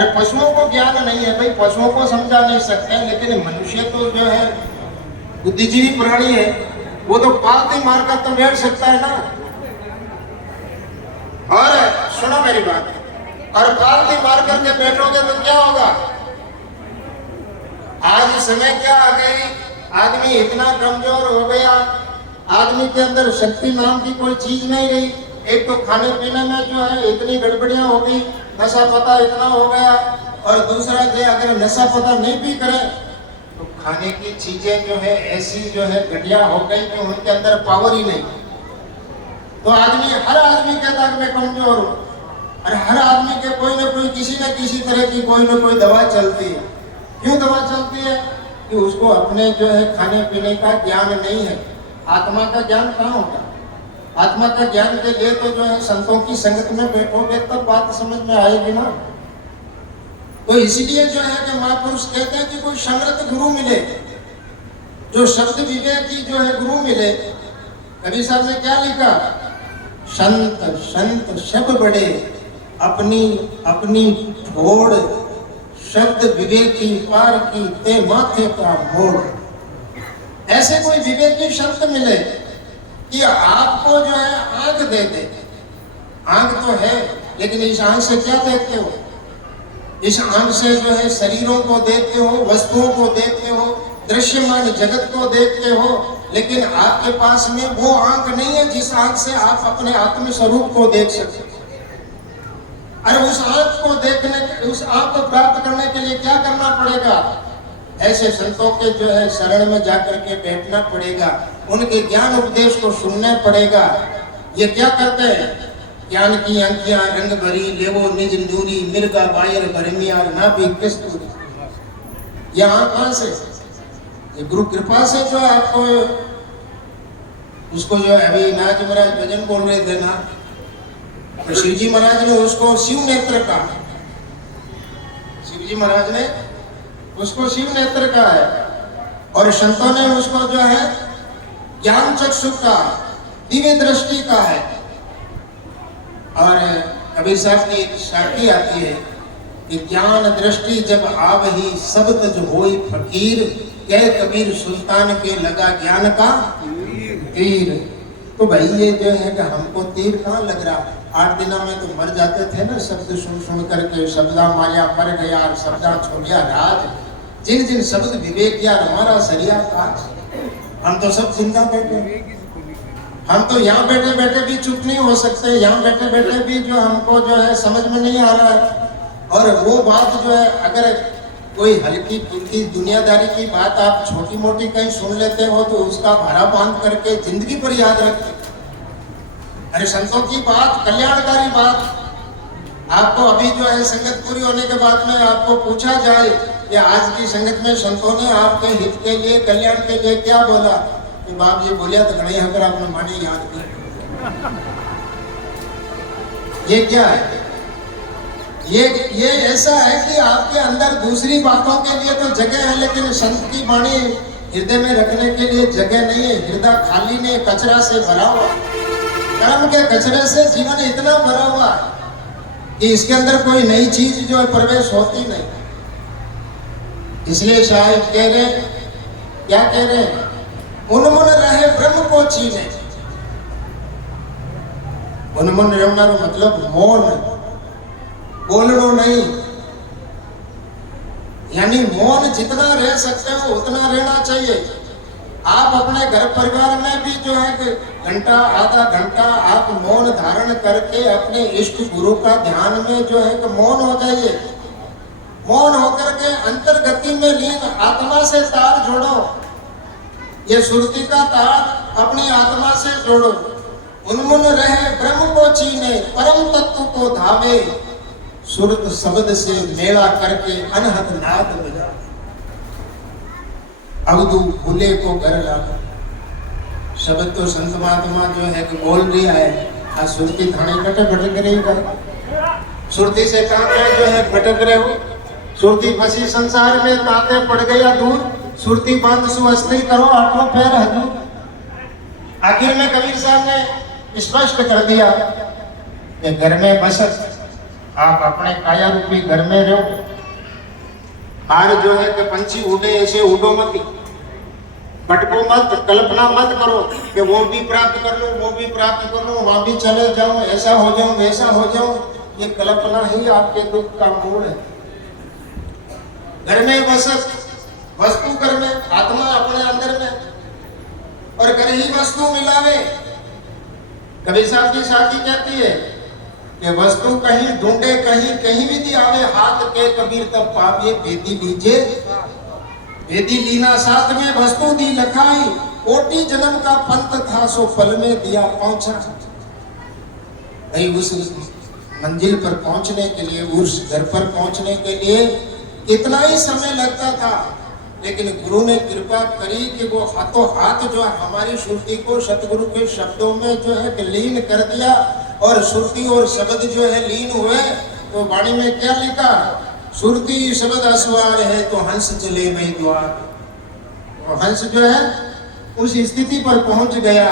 अरे पशुओं को ज्ञान नहीं है भाई, पशुओं को समझा नहीं सकते, लेकिन मनुष्य तो जो है बुद्धिजीवी प्राणी है, वो तो पालती मार कर तो बैठ सकता है ना। और सुनो मेरी बात, और पालती मार करके बैठोगे तो क्या होगा? आज समय क्या आ गई, आदमी इतना कमजोर हो गया, आदमी के अंदर शक्ति नाम की कोई चीज नहीं रही। एक तो खाने पीने में जो है इतनी गड़बड़ियां हो गई, नशा पता इतना हो गया, और दूसरा जो अगर नशा पता नहीं भी करे तो खाने की चीजें जो है ऐसी जो है घटिया हो गई कि उनके अंदर पावर ही नहीं। तो आदमी, हर आदमी कहता है मैं कमजोर हूँ, और हर आदमी के कोई ना कोई किसी न किसी तरह की कोई ना कोई दवा चलती है। क्यों दवा चलती है? कि उसको अपने जो है खाने पीने का ज्ञान नहीं है। आत्मा का ज्ञान कहाँ होगा? आत्मा का ज्ञान के लिए तो जो है संतों की संगत में बैठोगे तब बात समझ में आएगी ना। तो इसलिए जो है कि महापुरुष कहते हैं कि कोई समर्थ गुरु मिले, जो शब्द विवेक की जो है गुरु मिले। कबीर साहब ने क्या लिखा? संत संत सब बड़े, अपनी अपनी ठोड़, शब्द विवेकी पार की ते माथे का मोड़। ऐसे कोई विवेकी शब्द मिले कि आपको जो है आंख दे दे। आंख तो है, लेकिन इस आंख से क्या देखते हो? इस आंख से जो है शरीरों को देखते हो, वस्तुओं को देखते हो, दृश्यमान जगत को देखते हो, लेकिन आपके पास में वो आंख नहीं है जिस आंख से आप अपने आत्म स्वरूप को देख सकते। अरे उस आंख को देखने, उस आंख को प्राप्त करने के लिए क्या करना पड़ेगा? ऐसे संतों के जो है शरण में जाकर के बैठना पड़ेगा, उनके ज्ञान उपदेश को सुनना पड़ेगा। ये क्या करते हैं? ज्ञान की आंखियां रंग भरी, लेवो निज नूरी, मिर्गा बायर भरमिया ना भी किस्तूरी। ये आंख कहां से? ये गुरु कृपा से जो है आपको, उसको जो है अभी नाथ महाराज भजन बोल रहे थे ना, तो शिव जी महाराज ने उसको शिव नेत्र कहा। शिव जी महाराज ने उसको शिव नेत्र का है, और संतों ने उसको जो है ज्ञान चक्षु का, दिव्य दृष्टि का है। और कबीर साहब की शायरी आती है कि ज्ञान दृष्टि जब आव ही सब तज होई फकीर, कह कबीर सुल्तान के लगा ज्ञान का तीर। तो भाई ये जो है कि हमको तीर कहाँ लग रहा? 8 दिनों में तो मर जाते थे ना शब्द सुन सुन करके। शब्दा माया पर गया, शब्दा छोड़िया राज, जिन जिन शब्द विवेक या हमारा सरिया काज। हम तो सब जिंदा बैठे, हम तो यहाँ बैठे बैठे भी चुप नहीं हो सकते, यहाँ बैठे बैठे भी जो हमको जो है समझ में नहीं आ रहा है। और वो बात जो है, अगर कोई हल्की फुल्की दुनियादारी की बात आप छोटी मोटी कहीं सुन लेते हो तो उसका भारा बांध करके जिंदगी पर याद रखते। अरे संतों की बात, कल्याणकारी बात, आपको अभी जो है संगत पूरी होने के बाद में आपको पूछा जाए कि आज की संगत में संतों ने आपके हित के लिए, कल्याण के लिए क्या बोला, कि बाप जी बोलिया तो गणेश अगर आपने माने याद किया। ये क्या है? ये ऐसा है कि आपके अंदर दूसरी बातों के लिए तो जगह है, लेकिन संत की वाणी हृदय में रखने के लिए जगह नहीं है। हृदय खाली नहीं, कचरा से भरा हुआ, कर्म के कचरे से जीवन इतना भरा हुआ कि इसके अंदर कोई नई चीज जो है प्रवेश होती नहीं। इसलिए शायद कह रहे, क्या कह रहे? उन्मुन रहे ब्रह्म को छीने। उन्मुन रहना का मतलब मौन, बोलना नहीं। यानी मौन जितना रह सकते हो उतना रहना चाहिए। आप अपने घर परिवार में भी जो है घंटा आधा घंटा आप मौन धारण करके अपने इष्ट गुरु का ध्यान में जो है कि मौन हो जाइए। मौन होकर के अंतर्गति में लीन आत्मा से तार जोड़ो। ये सुरती का तार अपनी आत्मा से जोड़ो। उन्मुन रहे ब्रह्म को छीने, परम तत्व को धावे, सुरत शब्द से मेला करके अनहद नाद बजा, अवधु भूले को घर लागा। शब्द तो संत महात्मा जो है कि बोल रहा है, आज सुरती थाने कटे भटक रही है। सुरती से कहाँ जो है भटक रहे हो? सुरती फंसी संसार में, ताते पड़ गया दूर, सुरती बंद सुअस्ती करो आठों पैर हजूर। आखिर में कबीर साहब ने स्पष्ट कर दिया कि घर में बसत आप अपने काया रूपी घर में रहो। बाहर जो है कि पंछी उड़े ऐसे उड़ो मत, भटको मत, कल्पना मत करो कि वो भी प्राप्त कर लूं, वो भी प्राप्त कर लूं, वहां भी चले जाऊं, ऐसा हो जाऊं, वैसा हो जाऊं। ये कल्पना ही आपके दुख का मूल है। घर में बस वस्तु घर में, आत्मा अपने अंदर में, और घर ही वस्तु मिलावे। कबीर साहब की साथी कहती है कि वस्तु कहीं ढूंढे कहीं कहीं भी दी आवे, हाथ के कबीर तब पावे बेदी लीजे। बेदी लीना साथ में वस्तु दी लखाई, कोटि जन्म का पंथ था सो फल में दिया पहुंचा। भाई उस मंजिल पर पहुंचने के लिए, उस घर पर पहुंचने के लिए कितना ही समय लगता था, लेकिन गुरु ने कृपा करी कि वो हाथों हाथ जो है हमारी श्रुति को सतगुरु के शब्दों में जो है कि लीन कर दिया। और श्रुति और शब्द जो है लीन हुए तो वाणी में क्या लिखा, श्रुति शब्द असवार है तो हंस चले वही द्वार। तो हंस जो है उस स्थिति पर पहुंच गया।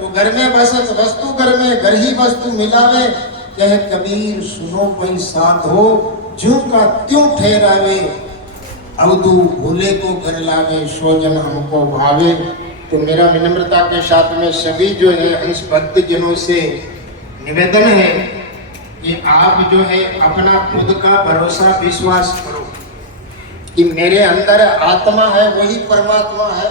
तो घर में बसत वस्तु घर में, घर ही वस्तु मिलावे। कह कबीर सुनो कोई साधो, ज्यों का त्यों ठहरावे। अवधू भूले को घर लावे, सोजन हमको भावे। तो मेरा विनम्रता के साथ में सभी जो है इस भक्त जनों से निवेदन है कि आप जो है अपना खुद का भरोसा विश्वास करो कि मेरे अंदर आत्मा है, वही परमात्मा है।